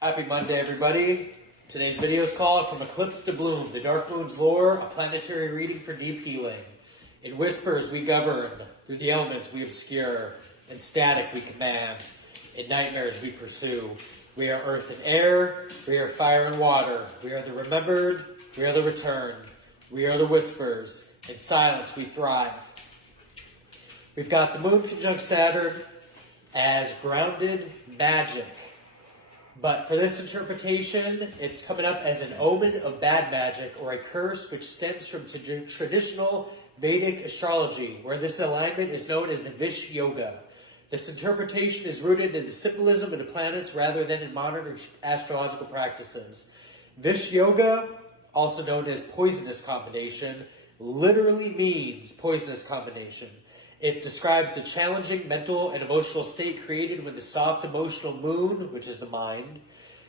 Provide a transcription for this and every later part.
Happy Monday, everybody. Today's video is called From Eclipse to Bloom, the Dark Moon's Lore, a planetary reading for deep healing. In whispers we govern, through the elements we obscure, in static we command, in nightmares we pursue. We are earth and air, we are fire and water, we are the remembered, we are the returned, we are the whispers, in silence we thrive. We've got the moon conjunct Saturn as grounded magic. But for this interpretation, it's coming up as an omen of bad magic or a curse which stems from traditional Vedic astrology, where this alignment is known as the Vish Yoga. This interpretation is rooted in the symbolism of the planets rather than in modern astrological practices. Vish Yoga, also known as poisonous combination, literally means poisonous combination. It describes the challenging mental and emotional state created when the soft emotional moon, which is the mind,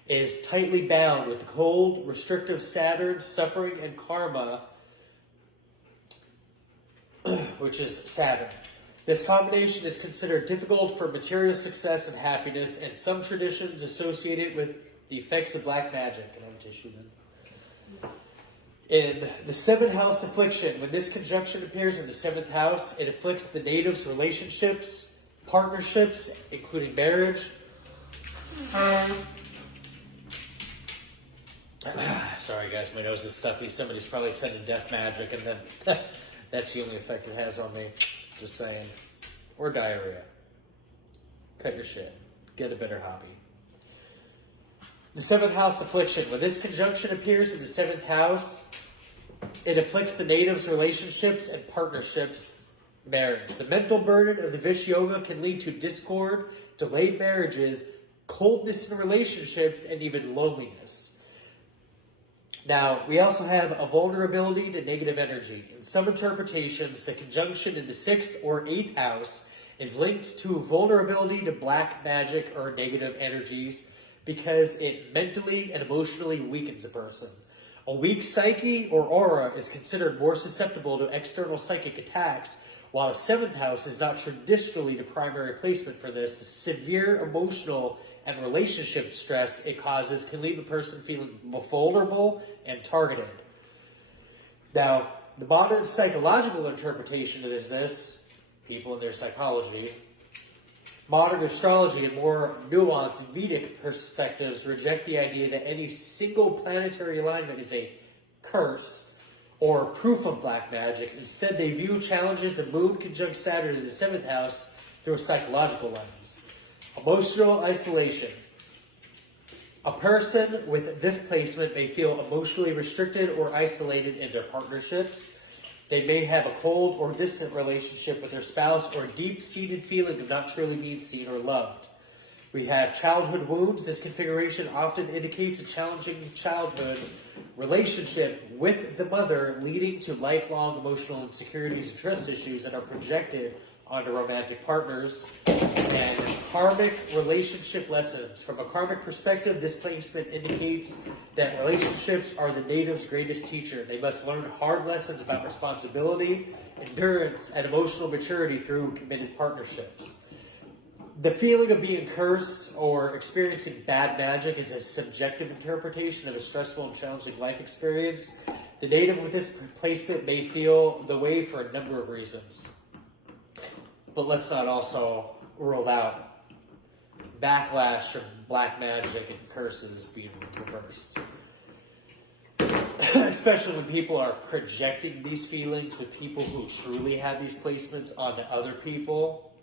is tightly bound with the cold, restrictive Saturn, suffering, and karma, which is Saturn. This combination is considered difficult for material success and happiness, and some traditions associate it with the effects of black magic. Can I have a tissue then? In the seventh house affliction, when this conjunction appears in the seventh house, it afflicts the native's relationships, partnerships, including marriage. Sorry guys, my nose is stuffy. Somebody's probably sending death magic, and then that's the only effect it has on me. Just saying. Or diarrhea. Cut your shit. Get a better hobby. The seventh house affliction. When this conjunction appears in the seventh house, it afflicts the native's relationships and partnerships, marriage. The mental burden of the Vish Yoga can lead to discord, delayed marriages, coldness in relationships, and even loneliness. Now, we also have a vulnerability to negative energy. In some interpretations, the conjunction in the sixth or eighth house is linked to vulnerability to black magic or negative energies because it mentally and emotionally weakens a person. A weak psyche or aura is considered more susceptible to external psychic attacks, while the seventh house is not traditionally the primary placement for this. The severe emotional and relationship stress it causes can leave a person feeling vulnerable and targeted. Now, the modern psychological interpretation is this, people in their psychology. Modern astrology and more nuanced Vedic perspectives reject the idea that any single planetary alignment is a curse or proof of black magic. Instead, they view challenges of moon conjunct Saturn in the seventh house through a psychological lens. Emotional isolation. A person with this placement may feel emotionally restricted or isolated in their partnerships. They may have a cold or distant relationship with their spouse or a deep-seated feeling of not truly being seen or loved. We have childhood wounds. This configuration often indicates a challenging childhood relationship with the mother, leading to lifelong emotional insecurities and trust issues that are projected onto romantic partners. And karmic relationship lessons. From a karmic perspective, this placement indicates that relationships are the native's greatest teacher. They must learn hard lessons about responsibility, endurance, and emotional maturity through committed partnerships. The feeling of being cursed or experiencing bad magic is a subjective interpretation of a stressful and challenging life experience. The native with this placement may feel the way for a number of reasons. But let's not also rule out backlash from black magic and curses being reversed. Especially when people are projecting these feelings with people who truly have these placements onto other people.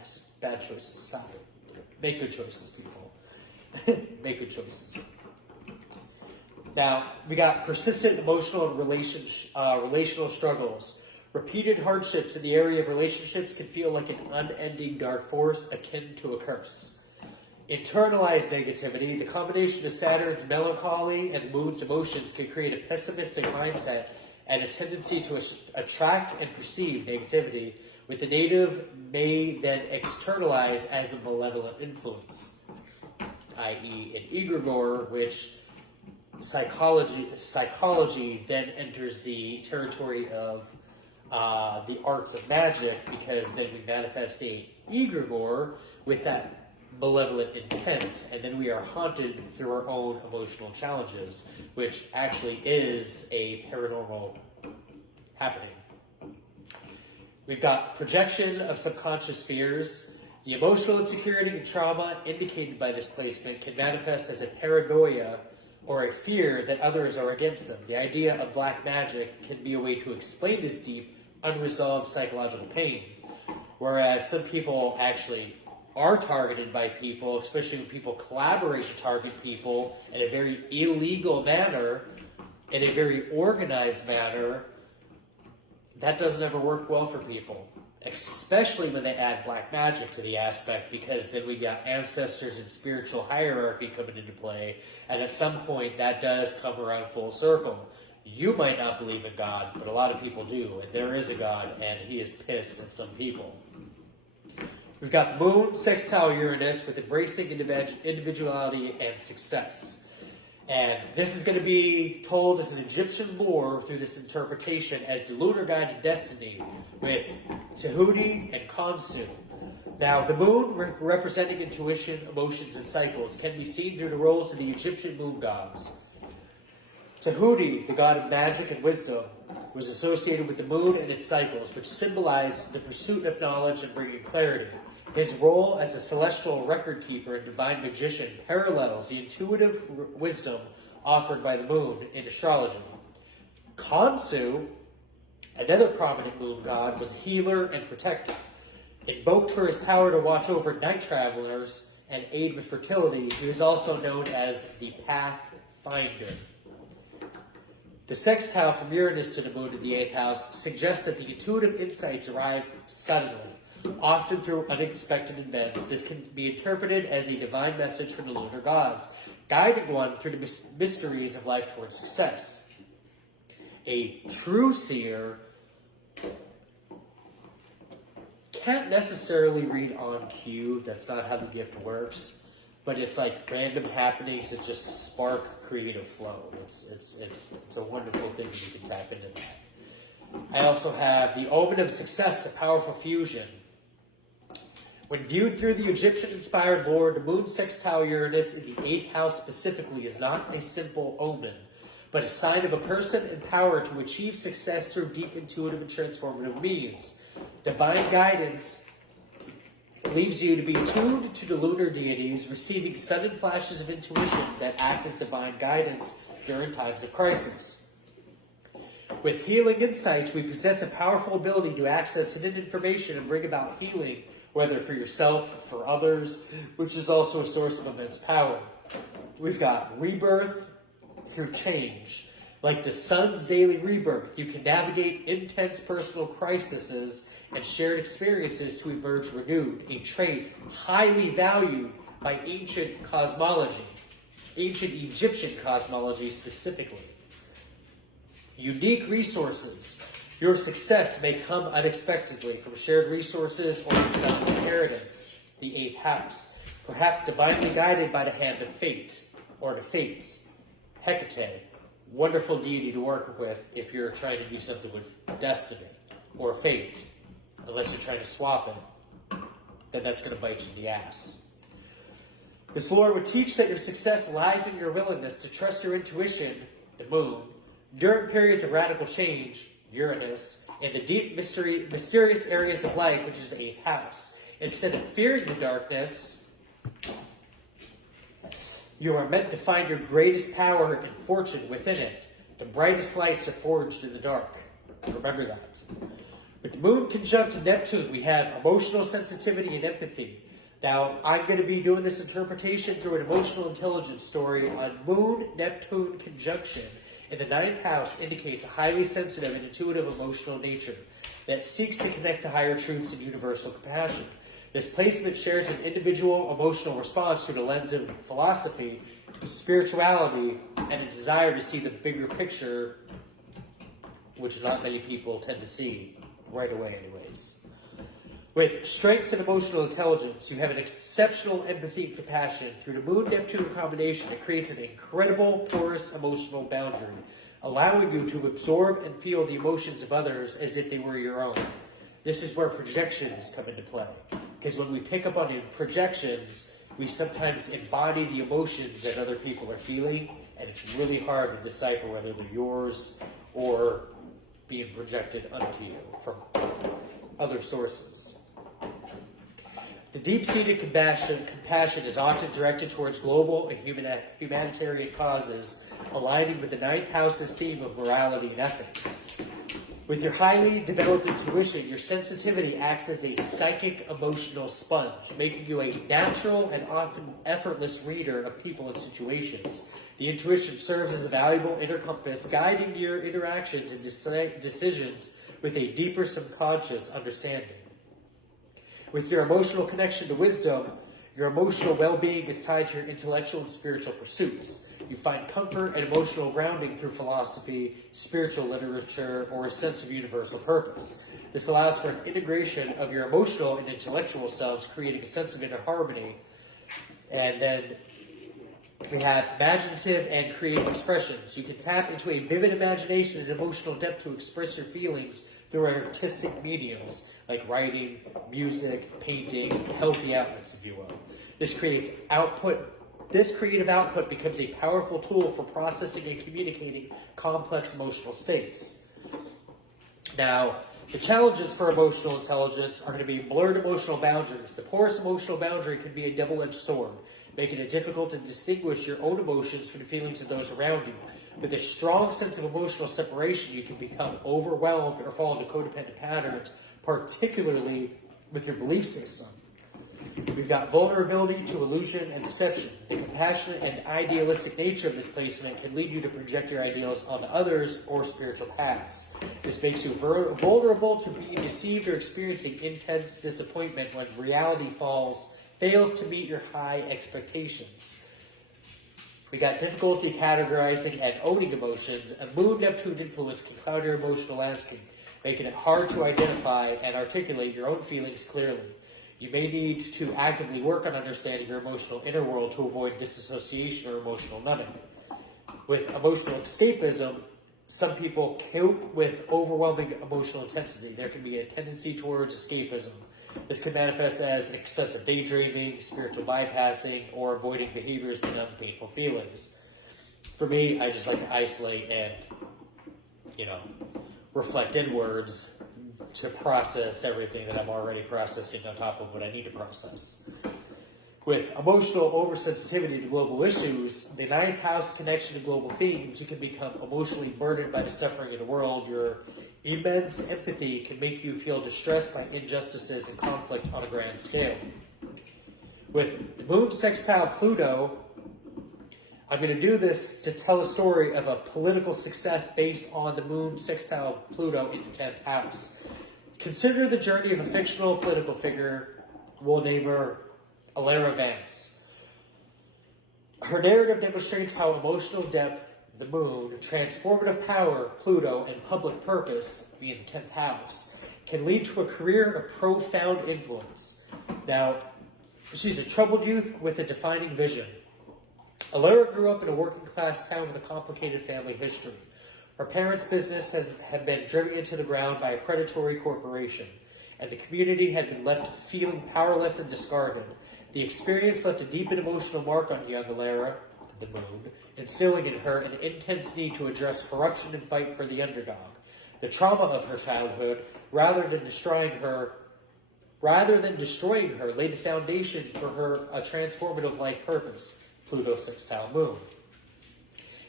It's bad choices. Stop it. Make good choices, people. Make good choices. Now, we got persistent emotional and relational struggles. Repeated hardships in the area of relationships can feel like an unending dark force akin to a curse. Internalized negativity, the combination of Saturn's melancholy and moon's emotions can create a pessimistic mindset and a tendency to attract and perceive negativity, with the native may then externalize as a malevolent influence, i.e. an egregore, which psychology then enters the territory of the arts of magic, because then we manifest a egregore with that malevolent intent, and then we are haunted through our own emotional challenges, which actually is a paranormal happening. We've got projection of subconscious fears. The emotional insecurity and trauma indicated by this placement can manifest as a paranoia or a fear that others are against them. The idea of black magic can be a way to explain this deep, unresolved psychological pain, whereas some people actually are targeted by people, especially when people collaborate to target people in a very illegal manner, in a very organized manner. That doesn't ever work well for people, especially when they add black magic to the aspect, because then we got ancestors and spiritual hierarchy coming into play, and at some point that does come around full circle. You might not believe in God, but a lot of people do, and there is a God, and he is pissed at some people. We've got the moon, sextile Uranus, with embracing individuality and success. And this is going to be told as an Egyptian lore through this interpretation as the lunar guide to destiny with Tahuti and Khonsu. Now, the moon, representing intuition, emotions, and cycles, can be seen through the roles of the Egyptian moon gods. Tahuti, the god of magic and wisdom, was associated with the moon and its cycles, which symbolized the pursuit of knowledge and bringing clarity. His role as a celestial record keeper and divine magician parallels the intuitive wisdom offered by the moon in astrology. Khonsu, another prominent moon god, was a healer and protector. Invoked for his power to watch over night travelers and aid with fertility, he is also known as the Pathfinder. The sextile from Uranus to the moon in the 8th house suggests that the intuitive insights arrive suddenly, often through unexpected events. This can be interpreted as a divine message from the lunar gods, guiding one through the mysteries of life towards success. A true seer can't necessarily read on cue. That's not how the gift works. But it's like random happenings that just spark creative flow. It's a wonderful thing that you can tap into that. I also have the omen of success, a powerful fusion. When viewed through the Egyptian-inspired lore, the moon sextile Uranus in the 8th house specifically is not a simple omen, but a sign of a person empowered to achieve success through deep intuitive and transformative means. Divine guidance leaves you to be tuned to the lunar deities, receiving sudden flashes of intuition that act as divine guidance during times of crisis. With healing insights, we possess a powerful ability to access hidden information and bring about healing, whether for yourself or for others, which is also a source of immense power. We've got rebirth through change. Like the sun's daily rebirth, you can navigate intense personal crises and shared experiences to emerge renewed, a trait highly valued by ancient cosmology, ancient Egyptian cosmology specifically. Unique resources. Your success may come unexpectedly from shared resources or a sudden inheritance, the 8th house, perhaps divinely guided by the hand of fate or the fates. Hecate, wonderful deity to work with if you're trying to do something with destiny or fate. Unless you're trying to swap it, then that's going to bite you in the ass. This lore would teach that your success lies in your willingness to trust your intuition, the moon, during periods of radical change, Uranus, in the deep mysterious areas of life, which is the 8th house. Instead of fearing the darkness, you are meant to find your greatest power and fortune within it. The brightest lights are forged in the dark. Remember that. With the moon conjunct Neptune, we have emotional sensitivity and empathy. Now, I'm going to be doing this interpretation through an emotional intelligence story on Moon-Neptune conjunction in the 9th house indicates a highly sensitive and intuitive emotional nature that seeks to connect to higher truths and universal compassion. This placement shares an individual emotional response through the lens of philosophy, spirituality, and a desire to see the bigger picture, which not many people tend to see right away anyways. With strengths and emotional intelligence, you have an exceptional empathy and compassion. Through the Moon-Neptune combination, it creates an incredible porous emotional boundary, allowing you to absorb and feel the emotions of others as if they were your own. This is where projections come into play. Because when we pick up on projections, we sometimes embody the emotions that other people are feeling, and it's really hard to decipher whether they're yours or being projected onto you from other sources. The deep-seated compassion is often directed towards global and humanitarian causes, aligning with the ninth house's theme of morality and ethics. With your highly developed intuition, your sensitivity acts as a psychic emotional sponge, making you a natural and often effortless reader of people and situations. The intuition serves as a valuable inner compass, guiding your interactions and decisions with a deeper subconscious understanding. With your emotional connection to wisdom, your emotional well-being is tied to your intellectual and spiritual pursuits. You find comfort and emotional grounding through philosophy, spiritual literature, or a sense of universal purpose. This allows for an integration of your emotional and intellectual selves, creating a sense of inner harmony. And then we have imaginative and creative expressions. You can tap into a vivid imagination and emotional depth to express your feelings through artistic mediums like writing, music, painting, healthy outlets, if you will. This creative output becomes a powerful tool for processing and communicating complex emotional states. Now, the challenges for emotional intelligence are going to be blurred emotional boundaries. The porous emotional boundary can be a double-edged sword, making it difficult to distinguish your own emotions from the feelings of those around you. With a strong sense of emotional separation, you can become overwhelmed or fall into codependent patterns, particularly with your belief system. We've got vulnerability to illusion and deception. The compassionate and idealistic nature of this placement can lead you to project your ideals onto others or spiritual paths. This makes you vulnerable to being deceived or experiencing intense disappointment when reality fails to meet your high expectations. We got difficulty categorizing and owning emotions. A Moon-Neptune influence can cloud your emotional landscape, making it hard to identify and articulate your own feelings clearly. You may need to actively work on understanding your emotional inner world to avoid disassociation or emotional numbing. With emotional escapism, some people cope with overwhelming emotional intensity. There can be a tendency towards escapism. This could manifest as excessive daydreaming, spiritual bypassing, or avoiding behaviors to numb painful feelings. For me, I just like to isolate and, reflect inwards to process everything that I'm already processing on top of what I need to process. With emotional oversensitivity to global issues, the ninth house connection to global themes, you can become emotionally burdened by the suffering of the world. Your immense empathy can make you feel distressed by injustices and conflict on a grand scale. With the Moon sextile Pluto, I'm going to do this to tell a story of a political success based on the Moon sextile Pluto in the 10th house. Consider the journey of a fictional political figure. We'll name her Alara Vance. Her narrative demonstrates how emotional depth, the Moon, transformative power, Pluto, and public purpose, being the 10th house, can lead to a career of profound influence. Now, she's a troubled youth with a defining vision. Alara grew up in a working-class town with a complicated family history. Her parents' business had been driven into the ground by a predatory corporation, and the community had been left feeling powerless and discarded. The experience left a deep and emotional mark on young Alara, the Moon, instilling in her an intense need to address corruption and fight for the underdog. The trauma of her childhood, rather than destroying her, laid the foundation for her a transformative life purpose, Pluto sextile Moon.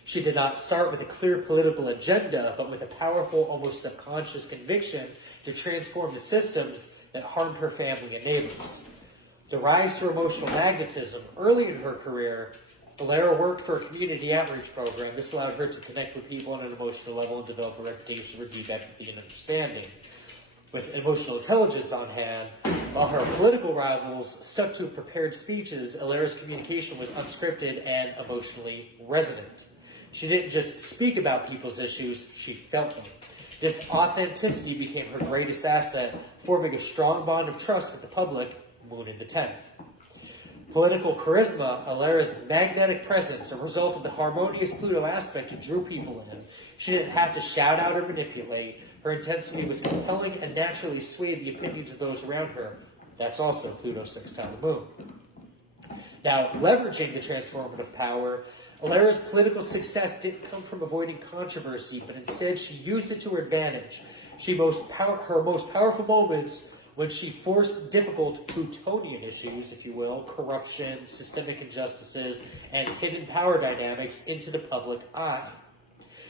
She did not start with a clear political agenda, but with a powerful, almost subconscious conviction to transform the systems that harmed her family and neighbors. The rise to emotional magnetism. Early in her career, Alara worked for a community outreach program. This allowed her to connect with people on an emotional level and develop a reputation for deep empathy and understanding. With emotional intelligence on hand, while her political rivals stuck to prepared speeches, Alara's communication was unscripted and emotionally resonant. She didn't just speak about people's issues, she felt them. This authenticity became her greatest asset, forming a strong bond of trust with the public, Moon in the 10th. Political charisma, Alara's magnetic presence, a result of the harmonious Pluto aspect that drew people in. She didn't have to shout out or manipulate. Her intensity was compelling and naturally swayed the opinions of those around her, That's also Pluto sextile the moon. Now, leveraging the transformative power, Alara's political success didn't come from avoiding controversy, but instead she used it to her advantage. Her most powerful moments when she forced difficult Plutonian issues, if you will, corruption, systemic injustices, and hidden power dynamics into the public eye.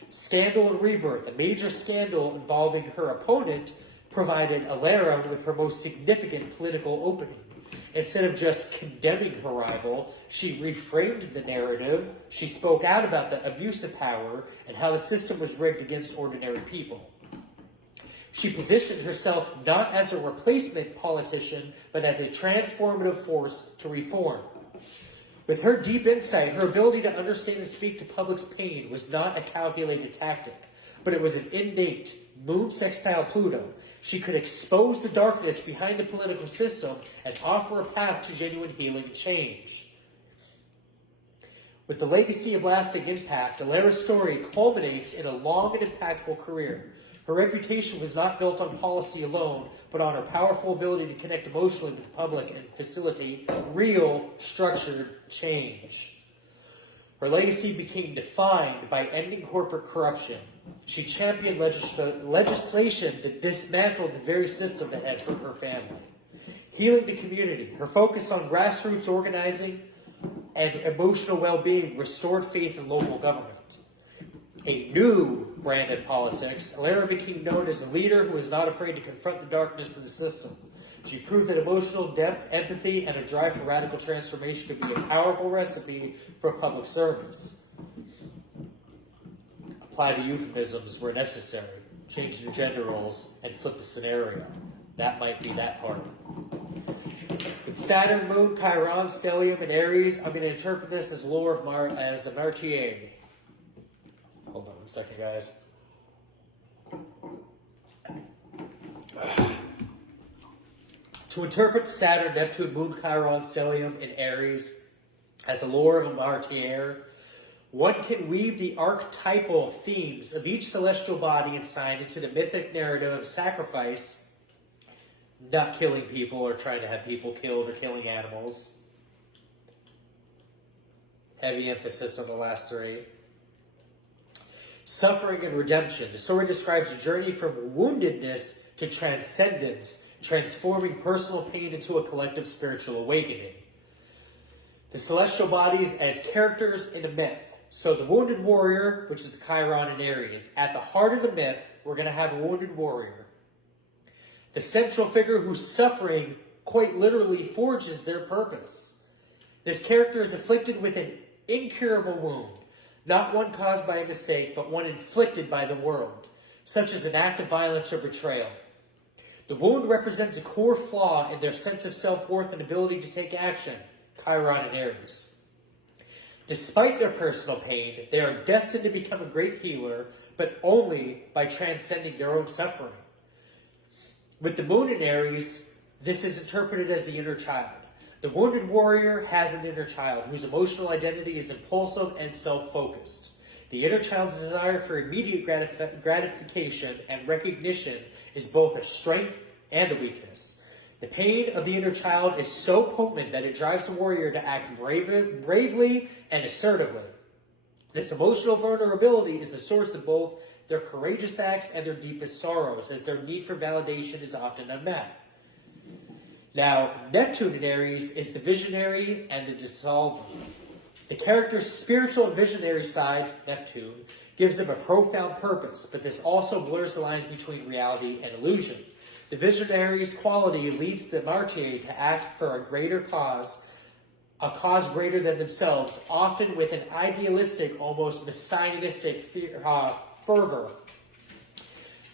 Scandal and Rebirth, a major scandal involving her opponent, provided Alara with her most significant political opening. Instead of just condemning her rival, she reframed the narrative. She spoke out about the abuse of power and how the system was rigged against ordinary people. She positioned herself not as a replacement politician, but as a transformative force to reform. With her deep insight, her ability to understand and speak to public's pain was not a calculated tactic, but it was an innate moon sextile Pluto. She could expose the darkness behind the political system and offer a path to genuine healing and change. With the legacy of lasting impact, Alara's story culminates in a long and impactful career. Her reputation was not built on policy alone, but on her powerful ability to connect emotionally with the public and facilitate real, structured change. Her legacy became defined by ending corporate corruption. She championed legislation that dismantled the very system that had hurt her family. Healing the community, her focus on grassroots organizing and emotional well-being restored faith in local government. A new brand of politics, Alara became known as a leader who was not afraid to confront the darkness of the system. She proved that emotional depth, empathy, and a drive for radical transformation could be a powerful recipe for public service. Apply the euphemisms where necessary, change the gender roles, and flip the scenario. That might be that part. With Saturn, Moon, Chiron, Stellium, and Aries, I'm going to interpret this as lore of as a martier. Hold on 1 second, guys. To interpret Saturn, Neptune, Moon, Chiron, Stellium, and Aries as a lore of a martier, one can weave the archetypal themes of each celestial body and sign into the mythic narrative of sacrifice, not killing people or trying to have people killed or killing animals. Heavy emphasis on the last three. Suffering and redemption. The story describes a journey from woundedness to transcendence, transforming personal pain into a collective spiritual awakening. The celestial bodies as characters in a myth. So the wounded warrior, which is the Chiron and Aries. At the heart of the myth, we're going to have a wounded warrior. The central figure whose suffering quite literally forges their purpose. This character is afflicted with an incurable wound, not one caused by a mistake, but one inflicted by the world, such as an act of violence or betrayal. The wound represents a core flaw in their sense of self-worth and ability to take action, Chiron and Aries. Despite their personal pain, they are destined to become a great healer, but only by transcending their own suffering. With the moon in Aries, this is interpreted as the inner child. The wounded warrior has an inner child whose emotional identity is impulsive and self-focused. The inner child's desire for immediate gratification and recognition is both a strength and a weakness. The pain of the inner child is so potent that it drives the warrior to act bravely and assertively. This emotional vulnerability is the source of both their courageous acts and their deepest sorrows, as their need for validation is often unmet. Now, Neptune in Aries is the visionary and the dissolver. The character's spiritual and visionary side, Neptune, gives him a profound purpose, but this also blurs the lines between reality and illusion. The visionary's quality leads the martyr to act for a greater cause, a cause greater than themselves, often with an idealistic, almost messianistic fervor.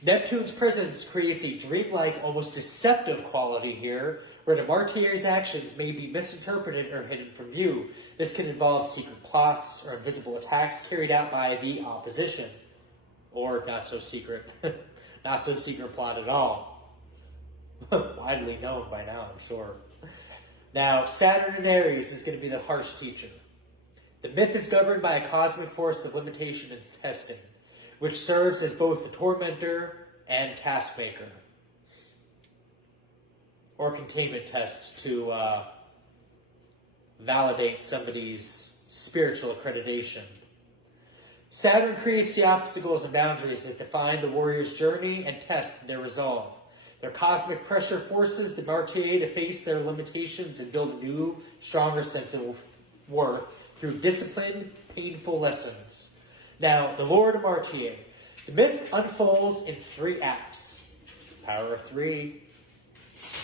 Neptune's presence creates a dreamlike, almost deceptive quality here, where the martyr's actions may be misinterpreted or hidden from view. This can involve secret plots or invisible attacks carried out by the opposition. Or not so secret. Not so secret plot at all. Widely known by now, I'm sure. Now, Saturn in Aries is going to be the harsh teacher. The myth is governed by a cosmic force of limitation and testing, which serves as both the tormentor and taskmaker. or containment test to validate somebody's spiritual accreditation. Saturn creates the obstacles and boundaries that define the warrior's journey and test their resolve. Their cosmic pressure forces the Martier to face their limitations and build a new, stronger sense of worth through disciplined, painful lessons. Now, the Lord of Martier. The myth unfolds in 3 acts. Power of 3.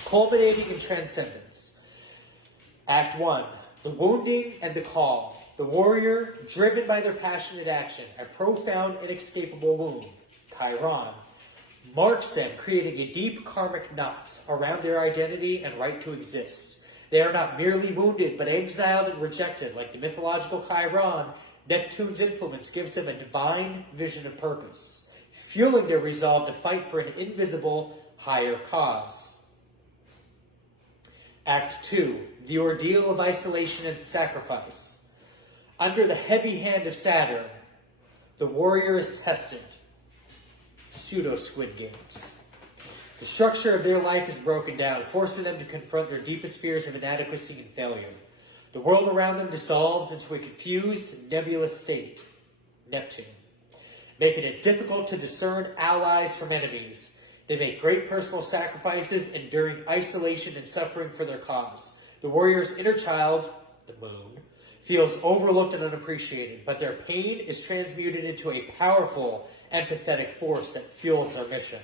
Culminating in transcendence. Act 1. The wounding and the call. The warrior, driven by their passionate action, a profound, inescapable wound, Chiron, marks them, creating a deep karmic knot around their identity and right to exist. They are not merely wounded, but exiled and rejected. Like the mythological Chiron, Neptune's influence gives them a divine vision of purpose, fueling their resolve to fight for an invisible, higher cause. Act 2. The ordeal of isolation and sacrifice. Under the heavy hand of Saturn, the warrior is tested. Pseudo-Squid Games. The structure of their life is broken down, forcing them to confront their deepest fears of inadequacy and failure. The world around them dissolves into a confused, nebulous state. Neptune. Making it difficult to discern allies from enemies. They make great personal sacrifices, enduring isolation and suffering for their cause. The warrior's inner child, the moon, feels overlooked and unappreciated, but their pain is transmuted into a powerful, empathetic force that fuels their mission.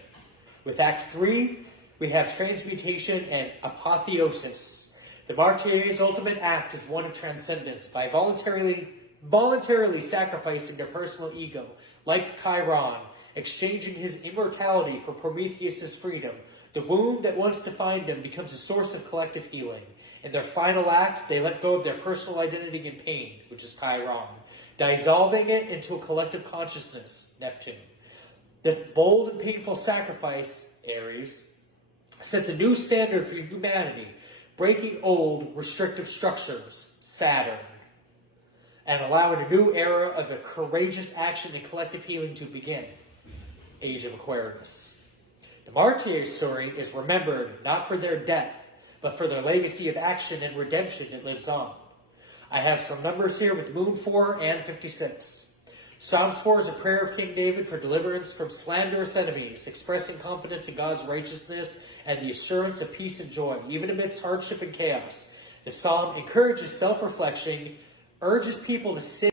With Act 3, we have transmutation and apotheosis. The Martyr's ultimate act is one of transcendence by voluntarily sacrificing their personal ego, like Chiron, exchanging his immortality for Prometheus' freedom. The wound that once defined them becomes a source of collective healing. In their final act, they let go of their personal identity and pain, which is Chiron, dissolving it into a collective consciousness, Neptune. This bold and painful sacrifice, Aries, sets a new standard for humanity, breaking old, restrictive structures, Saturn, and allowing a new era of the courageous action and collective healing to begin, Age of Aquarius. The Martyr story is remembered not for their death, but for their legacy of action and redemption that lives on. I have some numbers here with Moon 4 and 56. Psalms 4 is a prayer of King David for deliverance from slanderous enemies, expressing confidence in God's righteousness and the assurance of peace and joy, even amidst hardship and chaos. The psalm encourages self-reflection, urges people to sing